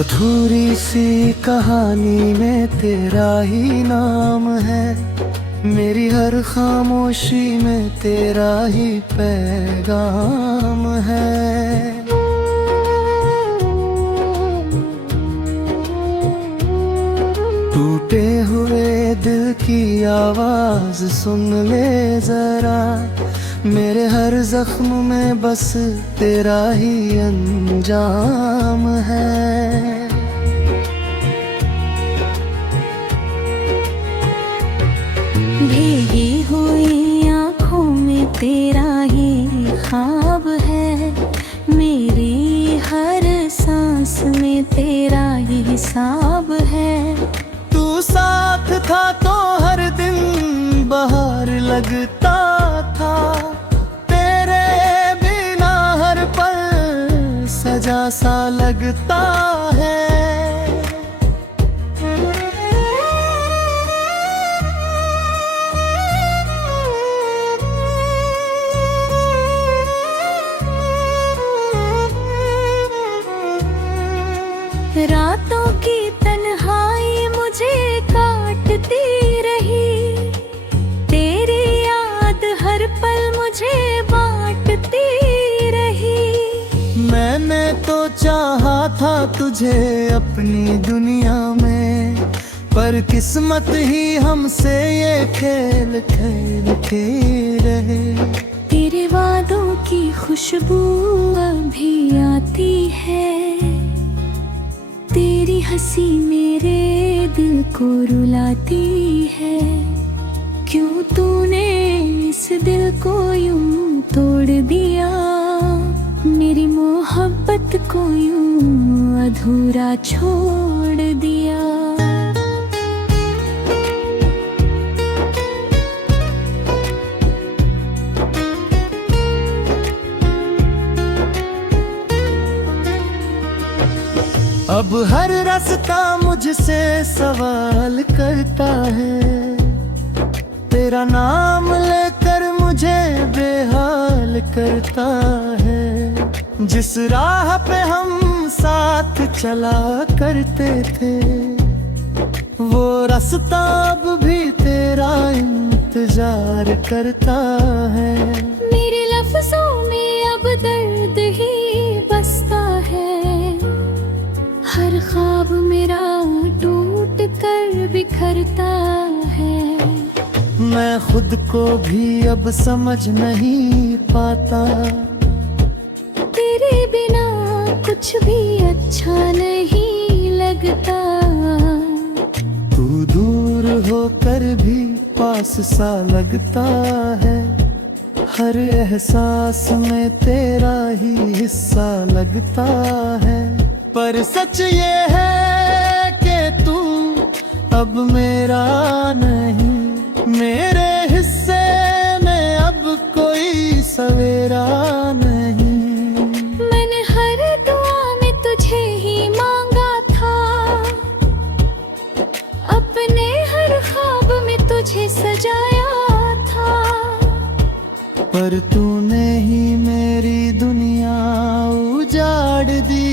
अधूरी सी कहानी में तेरा ही नाम है, मेरी हर खामोशी में तेरा ही पैगाम है। टूटे हुए दिल की आवाज सुन ले जरा, मेरे हर जख्म में बस तेरा ही अंजाम है। भीगी हुई आँखों में तेरा ही ख्वाब है, मेरी हर सांस में तेरा ही हिसाब है। तू साथ था तो हर दिन बाहर लगता था, तेरे बिना हर पल सजा सा लगता है। रातों की तन्हाई मुझे काटती रही, तेरी याद हर पल मुझे बांटती रही। मैंने तो चाहा था तुझे अपनी दुनिया में, पर किस्मत ही हमसे ये खेल खेल के रहे। तेरे वादों की खुशबू अभी आती है, तेरी हंसी मेरे दिल को रुलाती है। क्यों तूने इस दिल को यूं तोड़ दिया, मेरी मोहब्बत को यूं अधूरा छोड़ दिया। अब हर रास्ता मुझसे सवाल करता है, तेरा नाम लेकर मुझे बेहाल करता है। जिस राह पे हम साथ चला करते थे, वो रास्ता अब भी तेरा इंतजार करता है। मेरे लफ्जों में अब दर्द ही बसता है, हर ख्वाब मेरा टूट कर बिखरता है। मैं खुद को भी अब समझ नहीं पाता, तेरे बिना कुछ भी अच्छा नहीं लगता। तू दूर होकर भी पास सा लगता है, हर एहसास में तेरा ही हिस्सा लगता है। पर सच ये है कि तू अब मेरा नहीं, मेरे हिस्से में अब कोई सवेरा नहीं। मैंने हर दुआ में तुझे ही मांगा था, अपने हर ख्वाब में तुझे सजाया था। पर तूने ही मेरी दुनिया उजाड़ दी,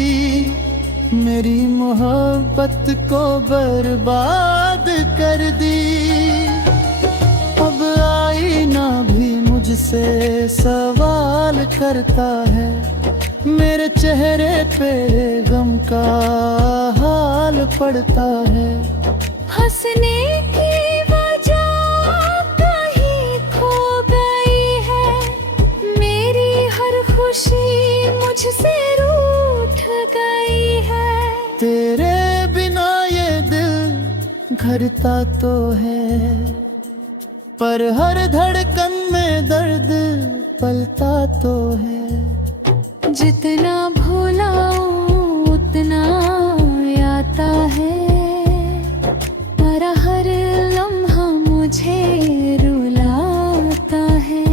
मेरी मोहब्बत को बर्बाद कर दी। अब आईना भी मुझसे सवाल करता है, मेरे चेहरे पे गम का हाल पड़ता है। हंसने की वजह कहीं खो गई है, मेरी हर खुशी मुझसे रूठ गई है। तेरे बिना ये दिल घरता तो है, पर हर धड़कन में दर्द पलता तो है। जितना भुलाऊं उतना आता है, तेरा हर लम्हा मुझे रुलाता है।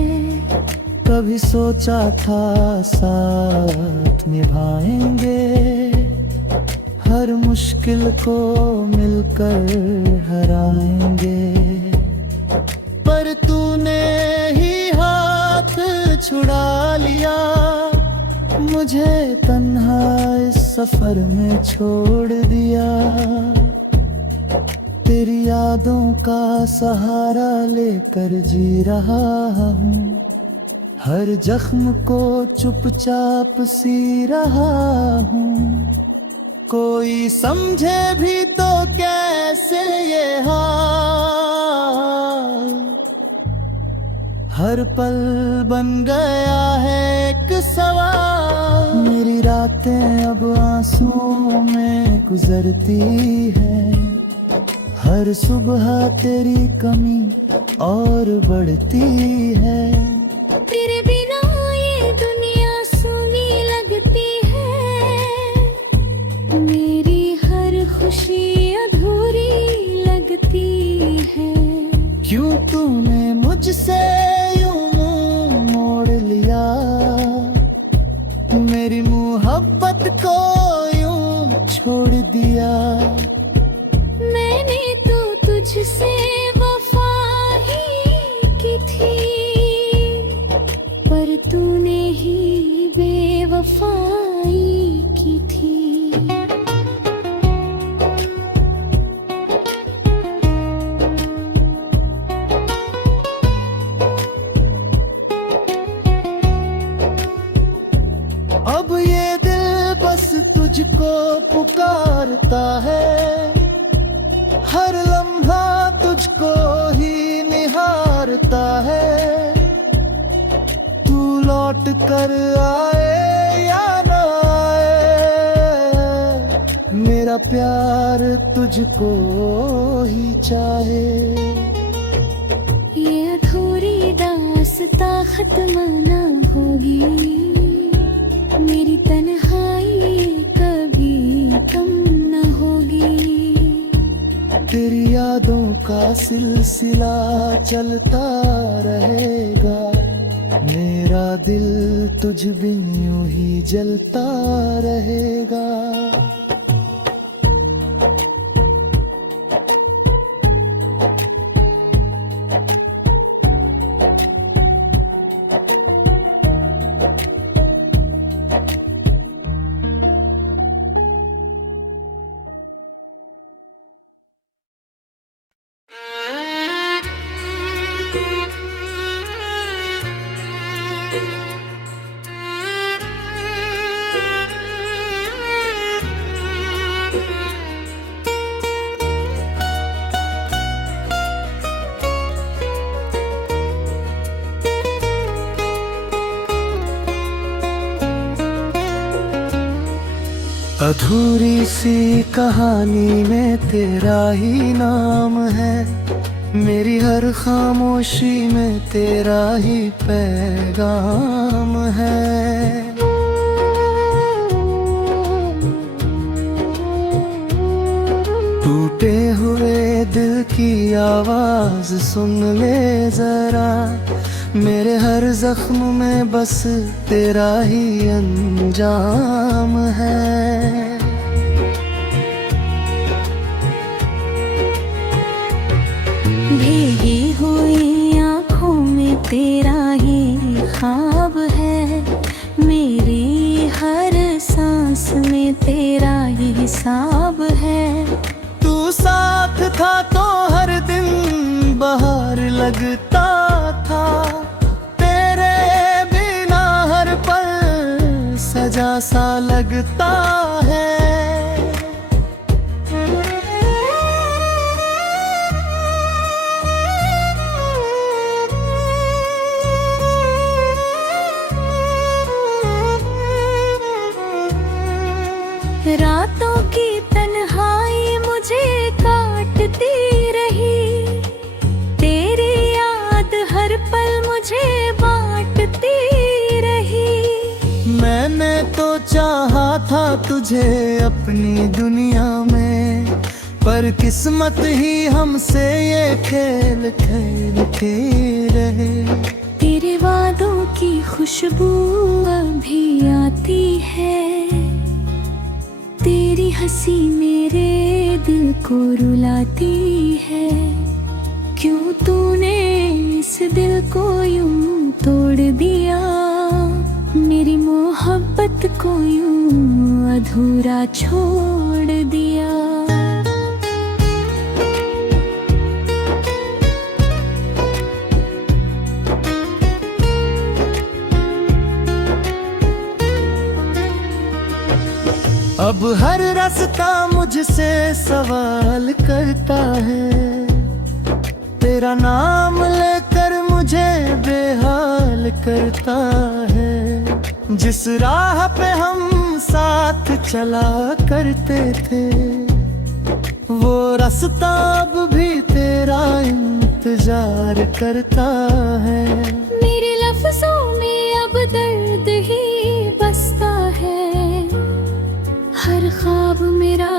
कभी सोचा था साथ निभाएंगे, हर मुश्किल को मिलकर हराएंगे। पर तूने ही हाथ छुड़ा लिया, मुझे तन्हा इस सफर में छोड़ दिया। तेरी यादों का सहारा लेकर जी रहा हूँ, हर जख्म को चुपचाप सी रहा हूँ। कोई समझे भी तो कैसे ये हाल, हर पल बन गया है एक सवाल। मेरी रातें अब आंसुओं में गुजरती है, हर सुबह तेरी कमी और बढ़ती है। तेरे बिना ये दुनिया सूनी लगती है, मेरी हर खुशी अधूरी लगती है। क्यों तूने मुझसे यूं मुंह मोड़ लिया, मेरी मोहब्बत को यूं छोड़ दिया। मैंने तो तुझसे वफा ही की थी, पर तूने ही बेवफाई की थी। अब ये दिल बस तुझको पुकारता है, हर लम्हा तुझको ही निहारता है। तू लौट कर आए या न आए, मेरा प्यार तुझको ही चाहे। ये अधूरी दास्तां खत्म न होगी, मेरी तन्हाई कभी कम न होगी। तेरी यादों का सिलसिला चलता रहेगा, मेरा दिल तुझ बिन यूं ही जलता रहेगा। अधूरी सी कहानी में तेरा ही नाम है, मेरी हर खामोशी में तेरा ही पैगाम है। टूटे हुए दिल की आवाज सुन ले जरा, मेरे हर जख्म में बस तेरा ही अंजाम है। भीगी हुई आँखों में तेरा ही ख्वाब है, मेरी हर सांस में तेरा ही हिसाब है। तू साथ था तो हर दिन बहार लगता था, तेरे बिना हर पल सजा सा लगता है। रातों की तन्हाई मुझे काटती रही, तेरी याद हर पल मुझे बांटती रही। मैंने तो चाहा था तुझे अपनी दुनिया में, पर किस्मत ही हमसे ये खेल खेलती रहे। तेरे वादों की खुशबू अभी आती है, तेरी हंसी मेरे दिल को रुलाती है। क्यों तूने इस दिल को यूं तोड़ दिया, मेरी मोहब्बत को यूं अधूरा छोड़ दिया। अब हर रास्ता मुझसे सवाल करता है, तेरा नाम लेकर मुझे बेहाल करता है। जिस राह पे हम साथ चला करते थे, वो रास्ता अब भी तेरा इंतजार करता है। मेरे लफ्जों में अब दर्द ही बसता है, हर ख्वाब मेरा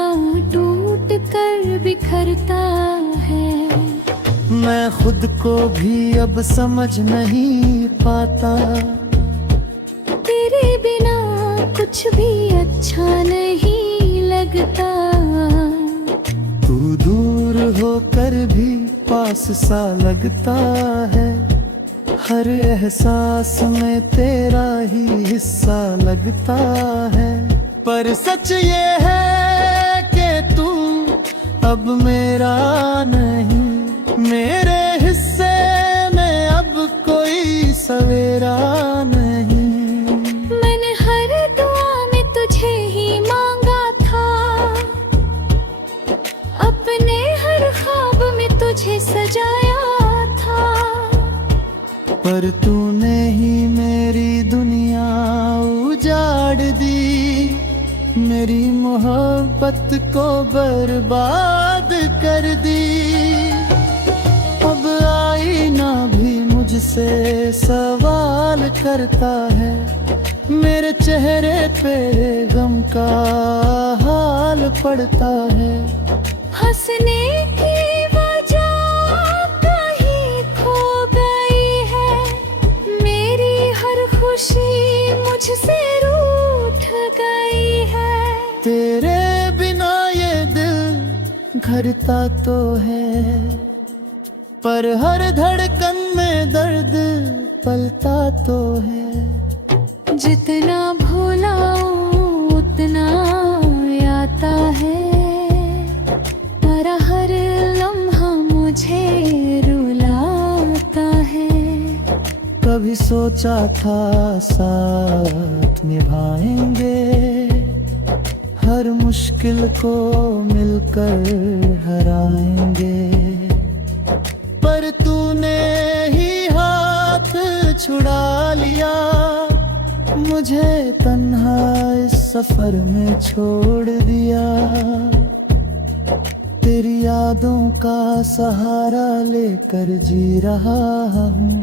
टूट कर बिखरता है। मैं खुद को भी अब समझ नहीं पाता, तेरे बिना कुछ भी अच्छा नहीं लगता। तू दूर होकर भी पास सा लगता है, हर एहसास में तेरा ही हिस्सा लगता है। पर सच ये है कि तू अब मेरा नहीं, मेरे हिस्से में अब कोई सवेरा नहीं। मैंने हर दुआ में तुझे ही मांगा था, अपने हर ख्वाब में तुझे सजाया था। पर तूने ही मेरी दुनिया उजाड़ दी, मेरी मोहब्बत को बर्बाद कर दी। अब आईना भी मुझसे सवाल करता है, मेरे चेहरे पे गम का हाल पड़ता है। हंसने की वजह कहीं खो गई है, मेरी हर खुशी मुझसे रूठ गई है। तेरे बिना ये दिल घरता तो है, पर हर धड़कन में दर्द पलता तो है। जितना भुलाऊं उतना आता है, तेरा हर लम्हा मुझे रुलाता है। कभी सोचा था साथ निभाएंगे, हर मुश्किल को मिलकर हराएंगे। पर तूने ही हाथ छुड़ा लिया, मुझे तन्हा इस सफर में छोड़ दिया। तेरी यादों का सहारा लेकर जी रहा हूँ,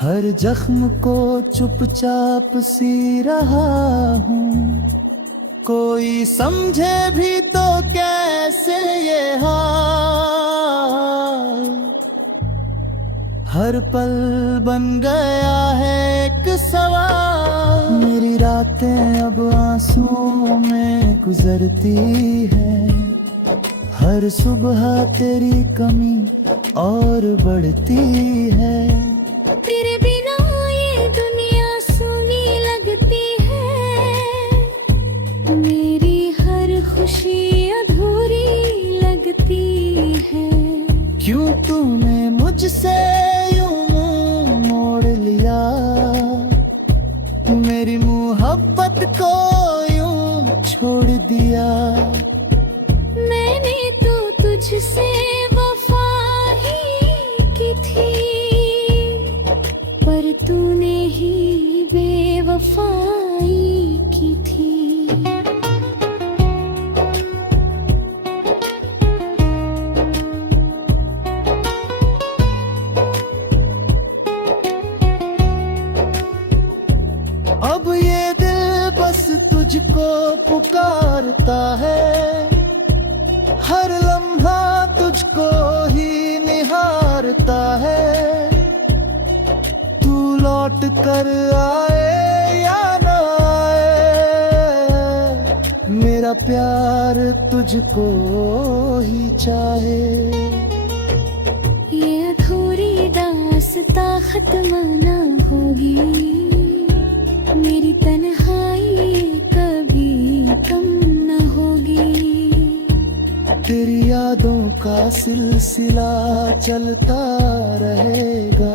हर जख्म को चुपचाप सी रहा हूँ। कोई समझे भी तो कैसे ये हाल, हर पल बन गया है एक सवाल। मेरी रातें अब आंसुओं में गुजरती है, हर सुबह तेरी कमी और बढ़ती है। तेरे बिना ये दुनिया सुनी लगती है, मेरी हर खुशी अधूरी लगती है। क्यों तूने मुझसे यूं मुंह मोड़ लिया, मेरी मोहब्बत को यूं छोड़ दिया। मैंने तो तुझसे वफा ही की थी, पर तूने ही बेवफाई की थी। अब ये दिल बस तुझको पुकारता है, हर लम्हा तुझको ही निहारता है। तू लौट कर आए या ना आए, मेरा प्यार तुझको ही चाहे। ये अधूरी दास्तां खत्म ना होगी, मेरी तन्हाई कभी तेरी यादों का सिलसिला चलता रहेगा।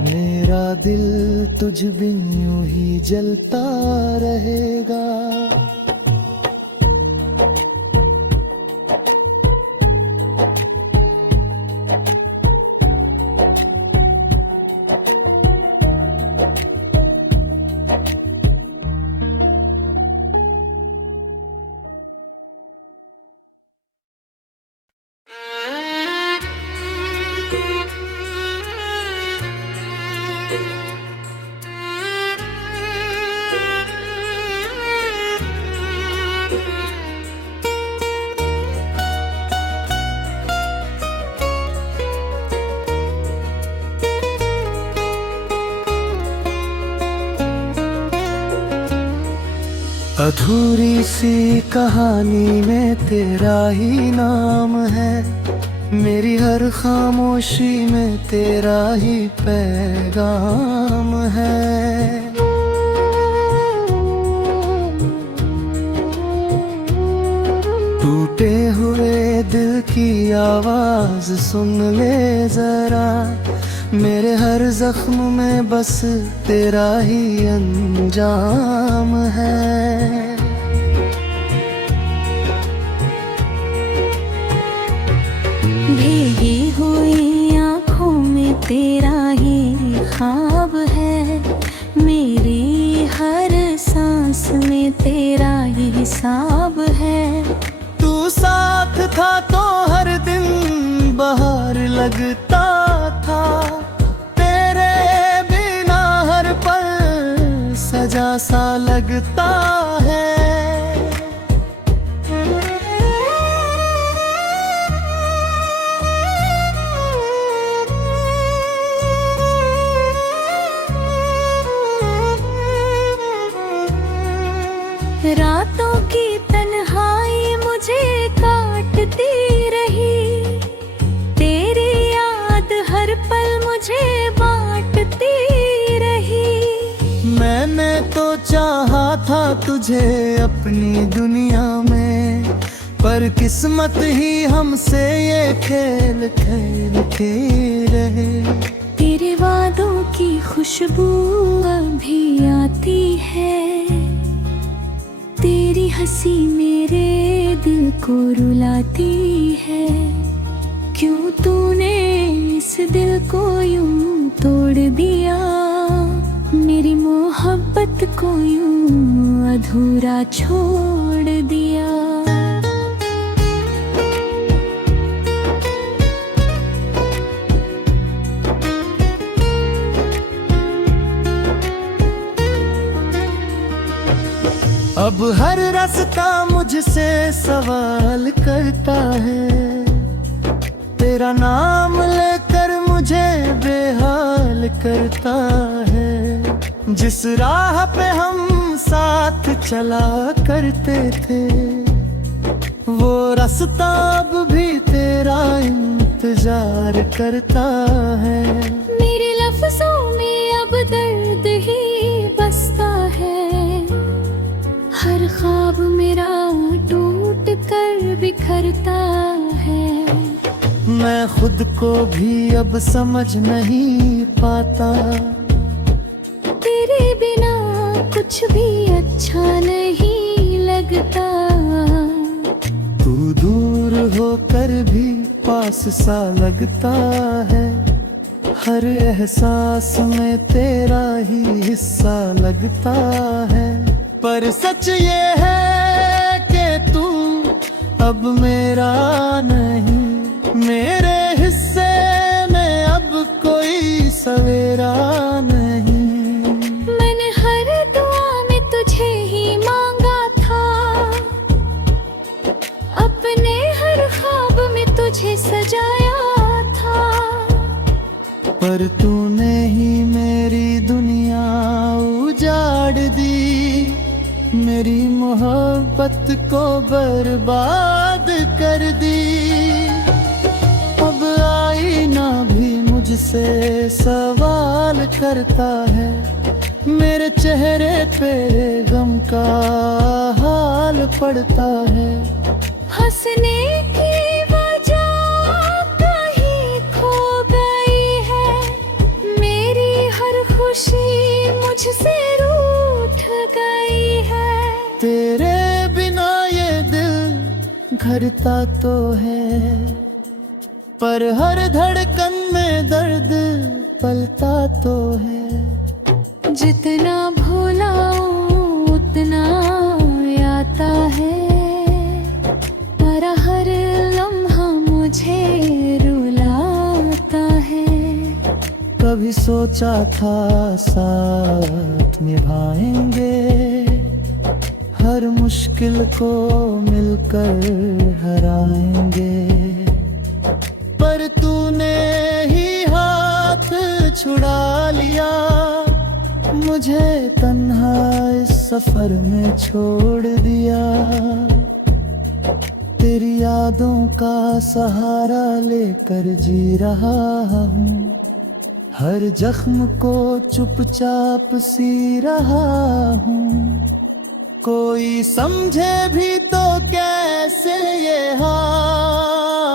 मेरा दिल तुझ बिन यूं ही जलता रहेगा। अधूरी सी कहानी में तेरा ही नाम है। मेरी हर खामोशी में तेरा ही पैगाम है। टूटे हुए दिल की आवाज सुन ले जरा। मेरे हर जख्म में बस तेरा ही अंजाम है। भीगी हुई आँखों में तेरा ही ख्वाब है। मेरी हर सांस में तेरा ही हिसाब है। तू साथ था तो हर दिन बाहर लगता था। तेरे बिना हर पल सजा सा लगता है। रातों की तन्हाई मुझे काटती रही। तेरी याद हर पल मुझे बांटती रही। मैंने तो चाहा था तुझे अपनी दुनिया में, पर किस्मत ही हमसे ये खेल खेलती रहे। तेरे वादों की खुशबू अभी आती है। तेरी हंसी मेरे दिल को रुलाती है। क्यों तूने इस दिल को यूं तोड़ दिया। मेरी मोहब्बत को यूं अधूरा छोड़ दिया। अब हर रास्ता मुझसे सवाल करता है। तेरा नाम लेकर मुझे बेहाल करता है। जिस राह पे हम साथ चला करते थे, वो रास्ता अब भी तेरा इंतजार करता है। मेरे लफ्जों में अब दर्द ही बसता है। हर ख्वाब मेरा टूट कर बिखरता है। मैं खुद को भी अब समझ नहीं पाता। तेरे बिना कुछ भी अच्छा नहीं लगता। तू दूर होकर भी पास सा लगता है। हर एहसास में तेरा ही हिस्सा लगता है। पर सच ये है कि तू अब मेरा नहीं। मेरे हिस्से में अब कोई सवेरा नहीं। मैंने हर दुआ में तुझे ही मांगा था। अपने हर ख्वाब में तुझे सजाया था। पर तूने ही मेरी दुनिया उजाड़ दी। मेरी मोहब्बत को बर्बाद कर दी। अब आईना भी मुझसे सवाल करता है। मेरे चेहरे पे गम का हाल पड़ता है। हंस हंसने की वजह कहीं खो गई है, मेरी हर खुशी मुझसे रूठ गई है। तेरे बिना ये दिल घरता तो है, पर हर धड़कन में दर्द पलता तो है। जितना भुलाऊं उतना आता है, पर हर लम्हा मुझे रुलाता है। कभी सोचा था साथ निभाएंगे, हर मुश्किल को मिलकर हराएंगे, पर तूने ही हाथ छुड़ा लिया, मुझे तन्हा इस सफर में छोड़ दिया। तेरी यादों का सहारा लेकर जी रहा हूँ, हर जख्म को चुपचाप सी रहा हूँ। कोई समझे भी तो कैसे ये हाल,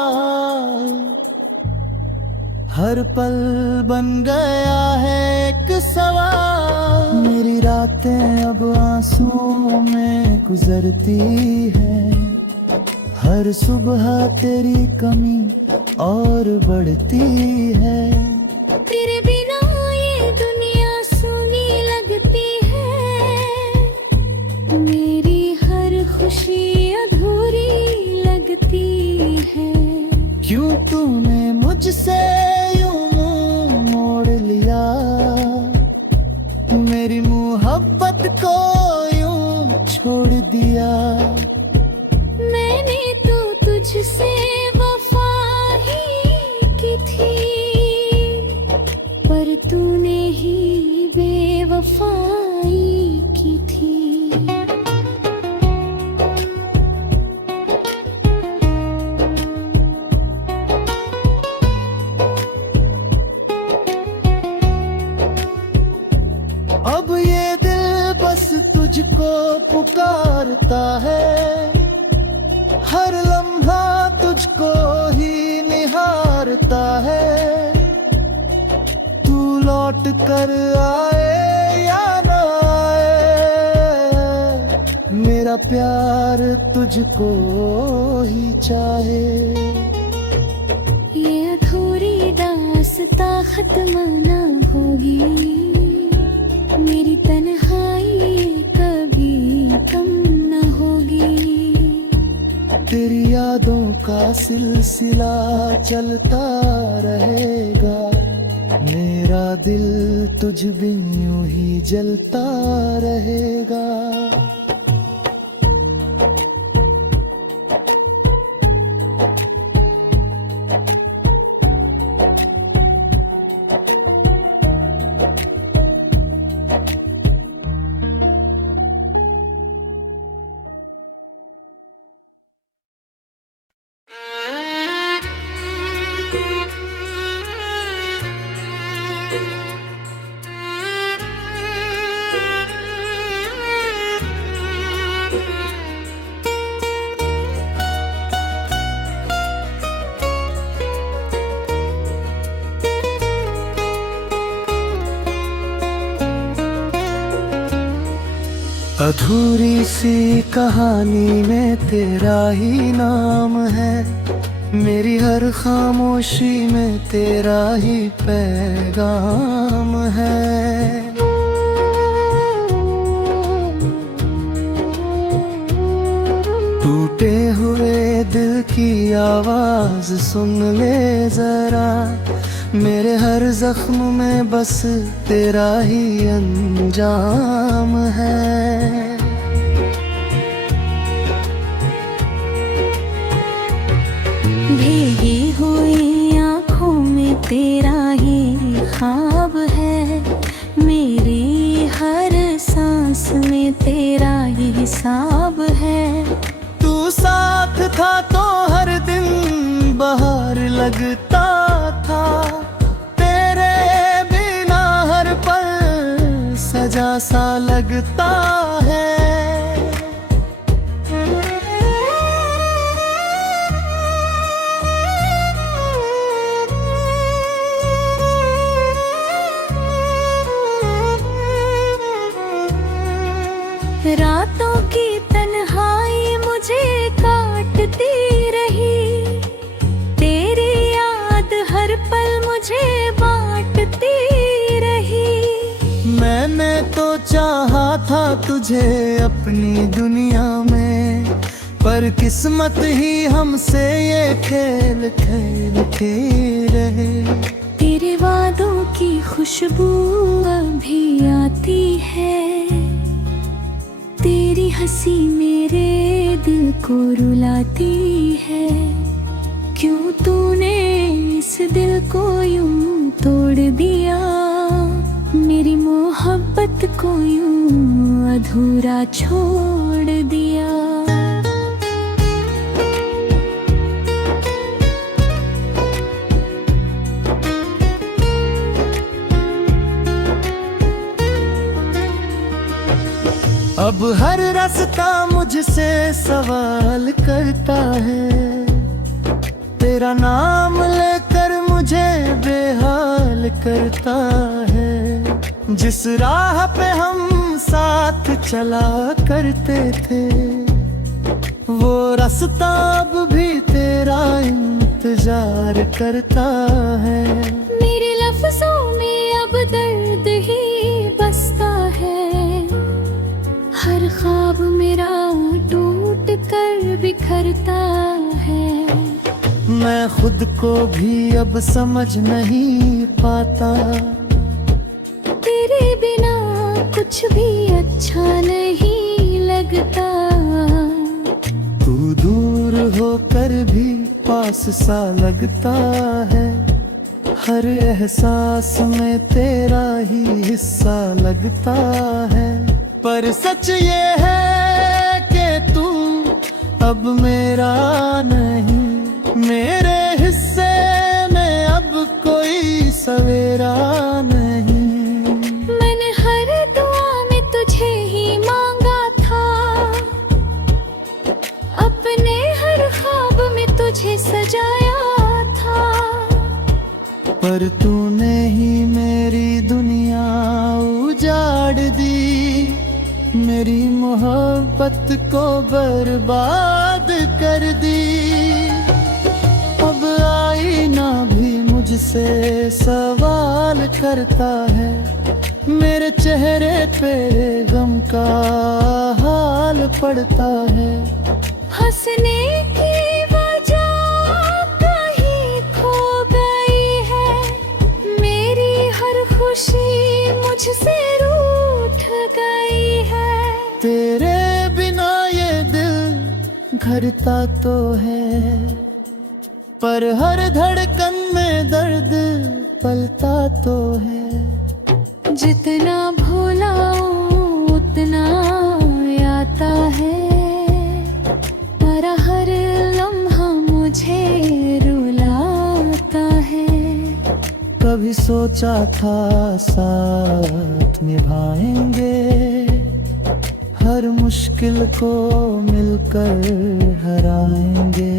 हर पल बन गया है एक सवाल। मेरी रातें अब आंसुओं में गुजरती है, हर सुबह तेरी कमी और बढ़ती है। तेरे बिना ये दुनिया सूनी लगती है, मेरी हर खुशी अधूरी लगती है। क्यों तूने मुझसे यूं मुंह मोड़ लिया, मेरी मोहब्बत को यूं छोड़ दिया। मैंने तो तुझसे वफा ही की थी, पर तूने ही बेवफाई की थी। अब ये दिल बस तुझको पुकारता है, हर लम्हा तुझको ही निहारता है। तू लौट कर आए या न आए, मेरा प्यार तुझको ही चाहे। ये अधूरी दास्तां खत्म न होगी, मेरी तन्हाई कभी कम न होगी। तेरी यादों का सिलसिला चलता रहेगा, मेरा दिल तुझ बिन यूं ही जलता रहेगा। अधूरी सी कहानी में तेरा ही नाम है, मेरी हर खामोशी में तेरा ही पैगाम है। टूटे हुए दिल की आवाज सुन ले जरा, मेरे हर जख्म में बस तेरा ही अंजाम है। भीगी हुई आँखों में तेरा ही ख्वाब है, मेरी हर सांस में तेरा ही हिसाब है। तू साथ था तो हर दिन बहार लगता था, तेरे बिना हर पल सजा सा लगता है। चाहा था तुझे अपनी दुनिया में, पर किस्मत ही हमसे ये खेल खेल के रहे। तेरे वादों की खुशबू अभी आती है, तेरी हंसी मेरे दिल को रुलाती है। क्यों तूने इस दिल को यूं तोड़ दिया, मेरी मोहब्बत को यूं अधूरा छोड़ दिया। अब हर रास्ता मुझसे सवाल करता है, तेरा नाम लेकर मुझे बेहाल करता है। जिस राह पे हम साथ चला करते थे, वो रास्ता अब भी तेरा इंतजार करता है। मेरे लफ्जों में अब दर्द ही बसता है, हर ख्वाब मेरा टूट कर बिखरता है। मैं खुद को भी अब समझ नहीं पाता, तेरे बिना कुछ भी अच्छा नहीं लगता। तू दूर होकर भी पास सा लगता है, हर एहसास में तेरा ही हिस्सा लगता है। पर सच ये है कि तू अब मेरा नहीं, मेरे हिस्से में अब कोई सवेरा नहीं। मैंने हर दुआ में तुझे ही मांगा था, अपने हर ख्वाब में तुझे सजाया था। पर तूने ही मेरी दुनिया उजाड़ दी, मेरी मोहब्बत को बर्बाद कर दी। अब आईना भी मुझसे सवाल करता है, मेरे चेहरे पे गम का हाल पड़ता है। हंसने की वजह कहीं खो गई है, मेरी हर खुशी मुझसे रूठ गई है। तेरे बिना ये दिल घरता तो है, पर हर धड़कन में दर्द पलता तो है। जितना भुलाऊं उतना आता है, तेरा हर लम्हा मुझे रुलाता है। कभी सोचा था साथ निभाएंगे, हर मुश्किल को मिलकर हराएंगे।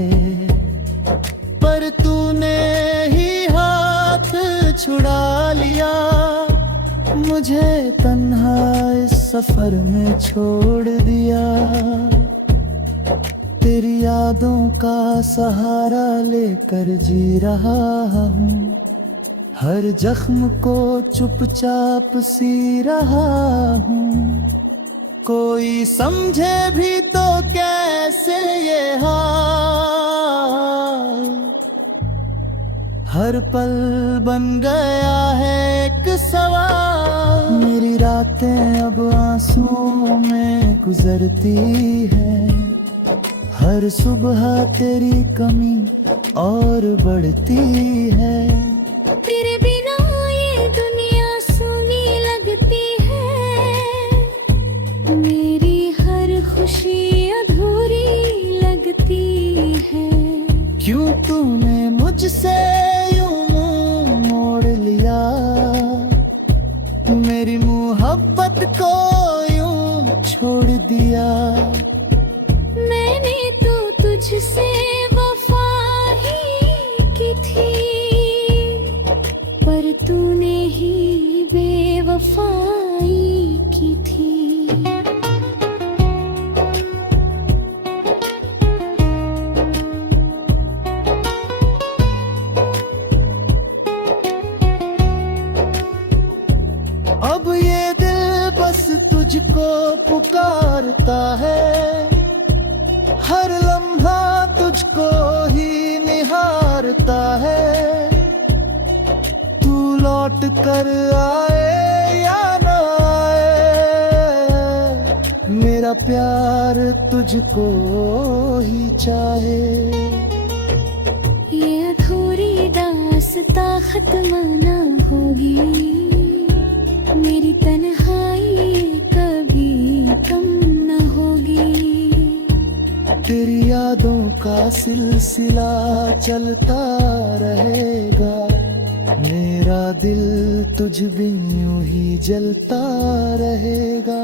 पर तूने ही हाथ छुड़ा लिया, मुझे तन्हा इस सफर में छोड़ दिया। तेरी यादों का सहारा लेकर जी रहा हूँ, हर जख्म को चुपचाप सी रहा हूँ। कोई समझे भी तो कैसे ये हाल, हर पल बन गया है एक सवाल। मेरी रातें अब आंसुओं में गुजरती है, हर सुबह तेरी कमी और बढ़ती है। तेरे बिना ये दुनिया सुनी लगती है, मेरी हर खुशी अधूरी लगती है। क्यों तूने मुझसे यूं मुंह मोड़ लिया, मेरी मोहब्बत को यूं छोड़ दिया। मैंने तो तुझसे वफा ही की थी, पर तूने ही बेवफाई की थी। अब ये दिल बस तुझको पुकारता है, हर लम्हा तुझको ही निहारता है। तू लौट कर आए या ना आए, मेरा प्यार तुझको ही चाहे। ये अधूरी दास्तां खत्म ना होगी, मेरी तन्हाई कभी कम न होगी। तेरी यादों का सिलसिला चलता रहेगा, मेरा दिल तुझ बिन यूं ही जलता रहेगा।